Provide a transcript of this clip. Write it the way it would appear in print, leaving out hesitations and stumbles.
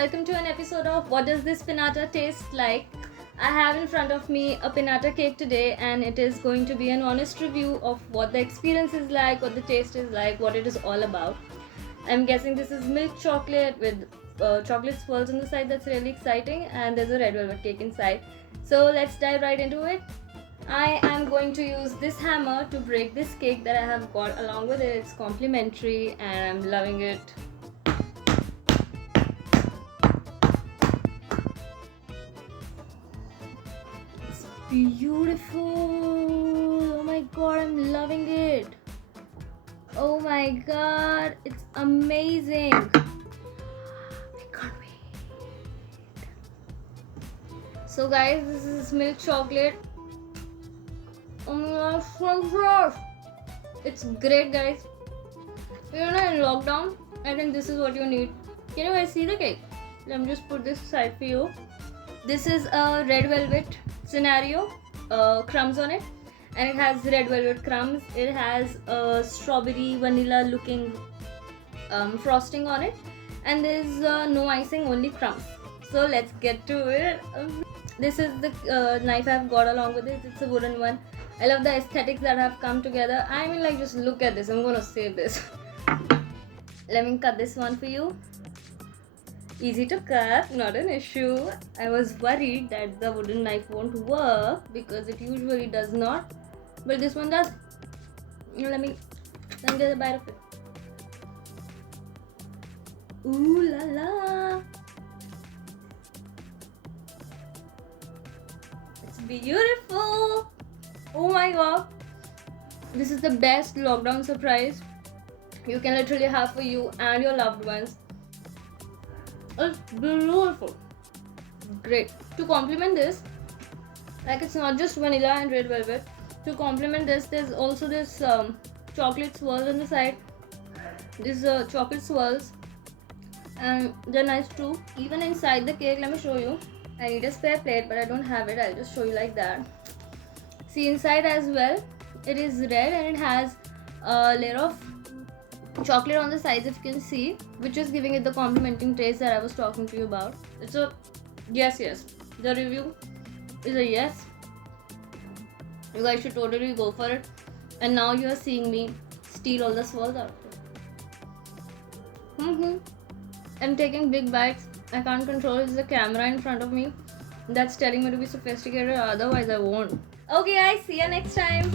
welcome to an episode of What Does This Pinata Taste Like? I have in front of me a pinata cake today, and it is going to be an honest review of what the experience is like, what the taste is like, what it is all about. I'm guessing this is milk chocolate with chocolate swirls on the side. That's really exciting, and there's a red velvet cake inside. So let's dive right into it. I am going to use this hammer to break this cake that I have got along with it. It's complimentary and I'm loving it. It's beautiful. Oh my god, I'm loving it. Oh my god, it's amazing. I can't wait. So guys, this is milk chocolate. Oh my gosh, so fresh! It's great, guys. You're not in lockdown. I think this is what you need. Can you guys see the cake? Let me just put this aside for you. This is a red velvet scenario, crumbs on it, and it has red velvet crumbs. It has a strawberry vanilla looking frosting on it, and there's no icing, only crumbs. So let's get to it. This is the knife I've got along with it. It's a wooden one. I love the aesthetics that have come together. I mean, like, just look at this. I'm gonna save this. Let me cut this one for you. Easy to cut, not an issue. I was worried that the wooden knife won't work because it usually does not, but this one does. Let me get a bite of it. Ooh la la! It's beautiful. Oh my god, this is the best lockdown surprise you can literally have for you and your loved ones. It's beautiful. Great. To complement this, like, it's not just vanilla and red velvet. To complement this, there's also this chocolate swirls on the side. These chocolate swirls, and they're nice too. Even inside the cake, let me show you. I need a spare plate, but I don't have it. I'll just show you like that. See, inside as well, it is red and it has a layer of chocolate on the sides, if you can see, which is giving it the complementing taste that I was talking to you about. It's a yes. The review is a yes. You guys should totally go for it. And now you are seeing me steal all the swirls out of it. I'm taking big bites. I can't control it. There's a camera in front of me that's telling me to be sophisticated, otherwise I won't. Okay guys, see you next time.